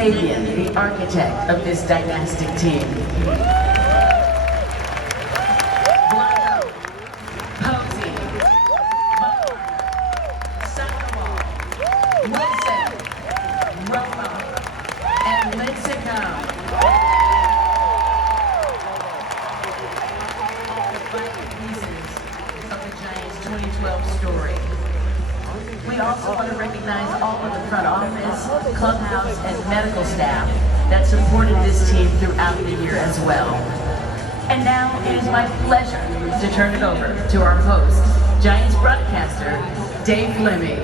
Sabian, the architect of this dynastic team. Posey, Sandoval, Wilson, Romo, and Lincecum. The vital pieces of the Giants' 2012 story. We also want to recognize all of the front office, clubhouse, and medical staff that supported this team throughout the year as well. And now it is my pleasure to turn it over to our host, Giants broadcaster, Dave Fleming.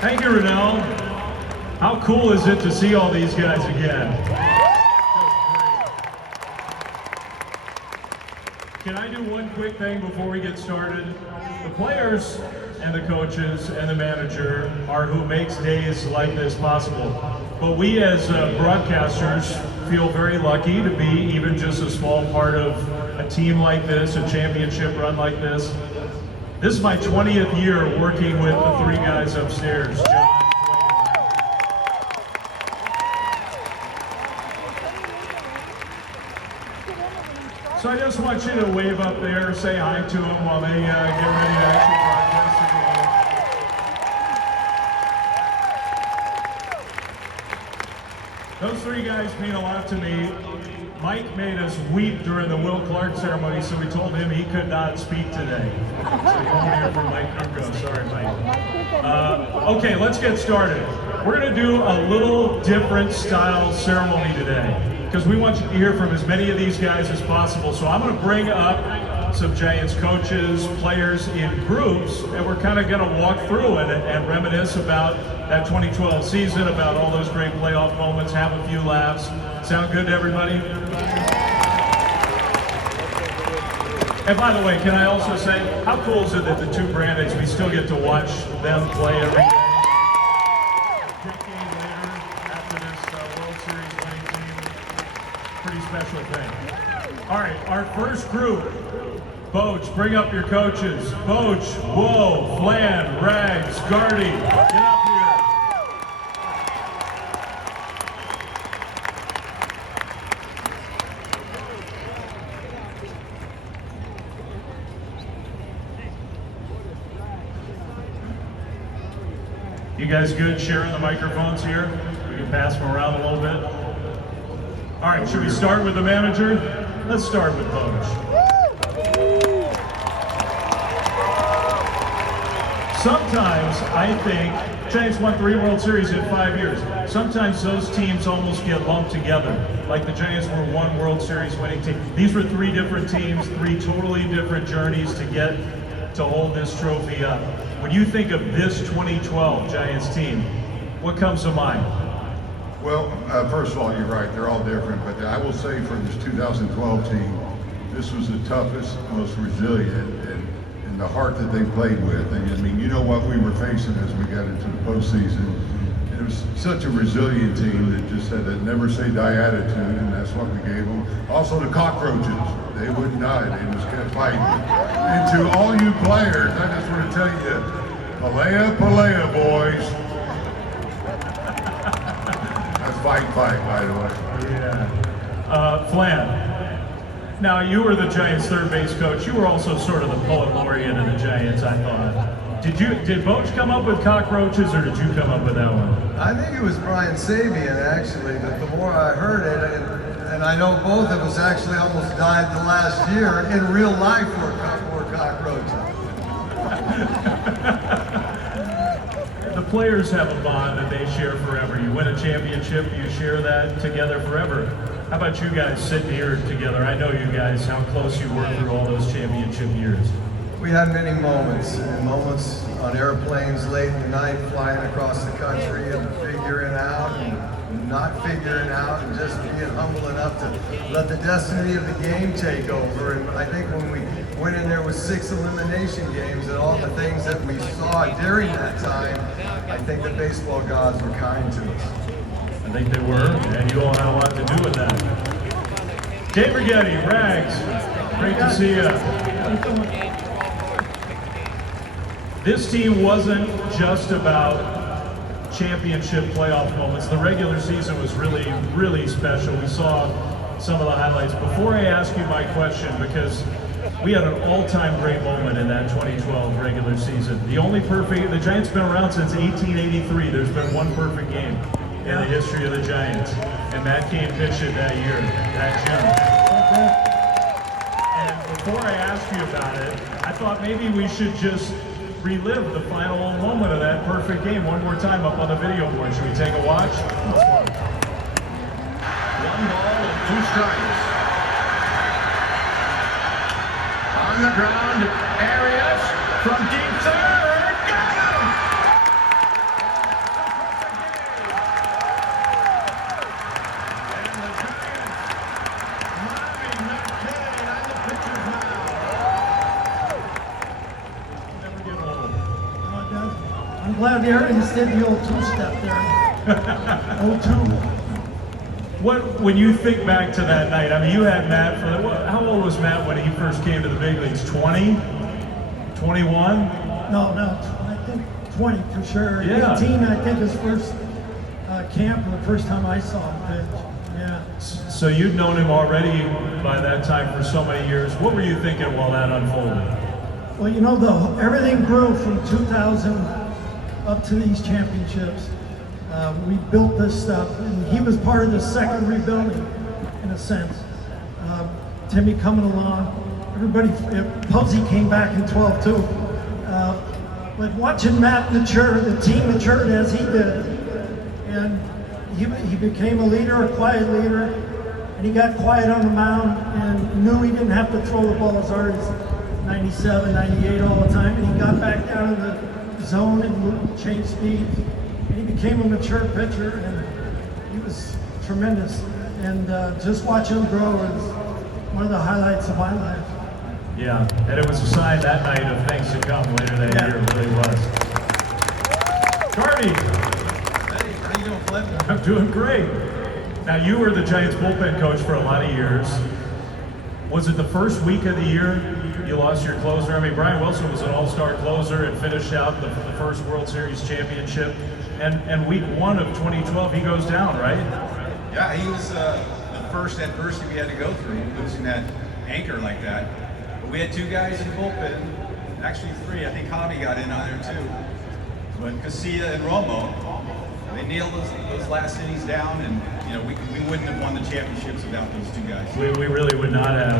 Thank you, Renell. How cool is it to see all these guys again? Can I do one quick thing before we get started? The players and the coaches and the manager are who makes days like this possible. But we as broadcasters feel very lucky to be even just a small part of a team like this, a championship run like this. This is my 20th year working with the three guys upstairs. So I just want you to wave up there, say hi to them while they get ready to actually broadcast. Those three guys mean a lot to me. Mike made us weep during the Will Clark ceremony, so we told him he could not speak today. So you won't hear from Mike Kruko. Sorry, Mike. Okay, let's get started. We're going to do a little different style ceremony today, because we want you to hear from as many of these guys as possible. So I'm going to bring up some Giants coaches, players in groups, and we're kind of going to walk through it and reminisce about that 2012 season, about all those great playoff moments, have a few laughs. Sound good to everybody? And by the way, can I also say, how cool is it that the two Brandons, we still get to watch them play every day? A decade later, after this World Series winning team, pretty special thing. All right, our first group. Boach, bring up your coaches. Boach, Whoa, Flan, Rags, Gardy, get up here. You guys good sharing the microphones here? We can pass them around a little bit. All right, should we start with the manager? Let's start with Boach. Sometimes I think Giants won 3 World Series in 5 years. Sometimes those teams almost get lumped together. Like the Giants were 1 World Series winning team. These were 3 different teams, 3 totally different journeys to get to hold this trophy up. When you think of this 2012 Giants team, what comes to mind? Well, first of all, you're right, they're all different, but I will say for this 2012 team, this was the toughest, most resilient, and the heart that they played with. And I mean, you know what we were facing as we got into the postseason. It was such a resilient team that just had a never say die attitude, and that's what we gave them. Also the cockroaches, they wouldn't die, they just kept fighting. And to all you players, I just want to tell you, Palea, Palea, boys. That's fight, by the way. Yeah. Flan. Now, you were the Giants' third base coach. You were also sort of the poet laureate of the Giants, I thought. Did Boach come up with cockroaches, or did you come up with that one? I think it was Brian Sabian, actually, but the more I heard it, and I know both of us actually almost died the last year, in real life were cockroaches. The players have a bond that they share forever. You win a championship, you share that together forever. How about you guys sitting here together? I know you guys, how close you were through all those championship years. We had many moments, and moments on airplanes late in the night, flying across the country and figuring out and not figuring out, and just being humble enough to let the destiny of the game take over. And I think when we went in there with 6 elimination games and all the things that we saw during that time, I think the baseball gods were kind to us. I think they were, and you all had a lot to do with that. Dave Rigetti, Rags, great to see you. This team wasn't just about championship playoff moments. The regular season was really, really special. We saw some of the highlights. Before I ask you my question, because we had an all-time great moment in that 2012 regular season. The Giants have been around since 1883. There's been one perfect game in the history of the Giants, and Matt Cain pitched it that year, that June. And before I ask you about it, I thought maybe we should just relive the final moment of that perfect game one more time up on the video board. Should we take a watch? Let's watch. 1 ball and 2 strikes. On the ground, Arias from deep third. Got him! And the Giants mobbing Matt Cain on the pitcher's mound. Never get old. I'm glad the Arians did the old two-step there. Old two. When you think back to that night, I mean, you had Matt how old was Matt when he first came to the big leagues? 20? 21? No, I think 20 for sure. Yeah. 18, I think, his first camp, the first time I saw him pitch. Yeah. So you'd known him already by that time for so many years. What were you thinking while that unfolded? Well, you know, everything grew from 2000 up to these championships. We built this stuff, and he was part of the second rebuilding, in a sense. Timmy coming along, everybody, Posey came back in 12 too. But watching Matt mature, the team matured as he did, and he became a leader, a quiet leader, and he got quiet on the mound and knew he didn't have to throw the ball as hard as 97, 98 all the time, and he got back down in the zone and changed speeds. He became a mature pitcher, and he was tremendous. And just watching him grow is one of the highlights of my life. Yeah, and it was a sign that night of things to come later that year. It really was. Cardi! Hey, how you doing, Flip? I'm doing great. Now, you were the Giants bullpen coach for a lot of years. Was it the first week of the year you lost your closer? I mean, Brian Wilson was an all-star closer and finished out the first World Series championship. And week 1 of 2012, he goes down, right? Yeah, he was the first adversity we had to go through, losing that anchor like that. But we had 2 guys in the bullpen, actually 3. I think Javi got in on there too. But Casilla and Romo, they nailed those last innings down, and we wouldn't have won the championships without those 2 guys. We really would not have.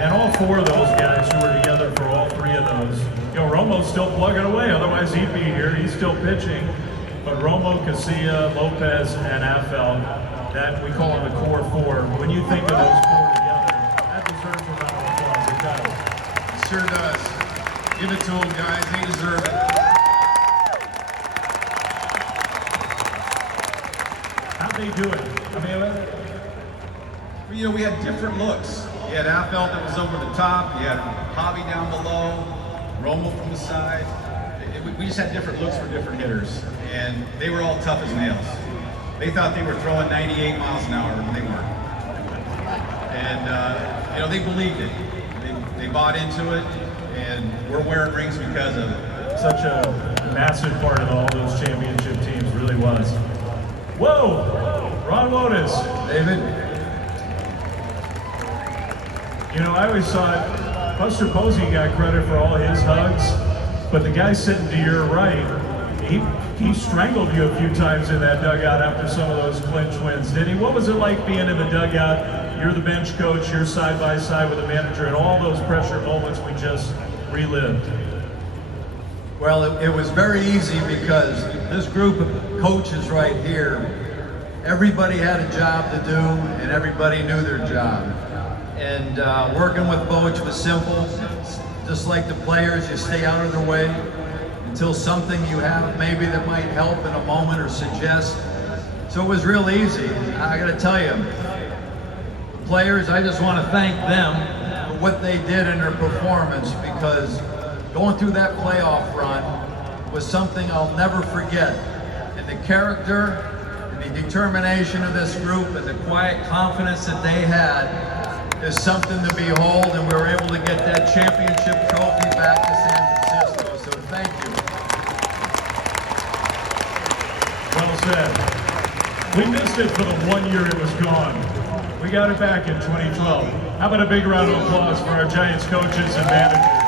And all 4 of those guys who were together for all 3 of those, Romo's still plugging away, otherwise he'd be here. He's still pitching. But Romo, Casilla, Lopez, and Affel, that we call them the core 4. When you think of those 4 together, that deserves a round of applause. It does. It sure does. Give it to them, guys. They deserve it. How'd they do it? I mean, We had different looks. You had Affel that was over the top. You had Javi down below, Romo from the side. We just had different looks for different hitters, and they were all tough as nails. They thought they were throwing 98 miles an hour, and they weren't. And they believed it. They bought into it, and we're wearing rings because of it. such a massive part of all those championship teams, really was. Whoa! Ron Lotus. David? I always thought Buster Posey got credit for all his hugs, but the guy sitting to your right, he strangled you a few times in that dugout after some of those clinch wins, didn't he? What was it like being in the dugout? You're the bench coach, you're side by side with the manager, and all those pressure moments we just relived. Well, it was very easy because this group of coaches right here, everybody had a job to do and everybody knew their job. And working with Boach was simple. Just like the players, you stay out of their way until something you have maybe that might help in a moment or suggest. So it was real easy. I gotta tell you, the players, I just want to thank them for what they did in their performance, because going through that playoff run was something I'll never forget. And the character and the determination of this group and the quiet confidence that they had is something to behold, and we were able to get that championship trophy back to San Francisco, so thank you. said. We missed it for the 1 year it was gone. We got it back in 2012. How about a big round of applause for our Giants coaches and managers?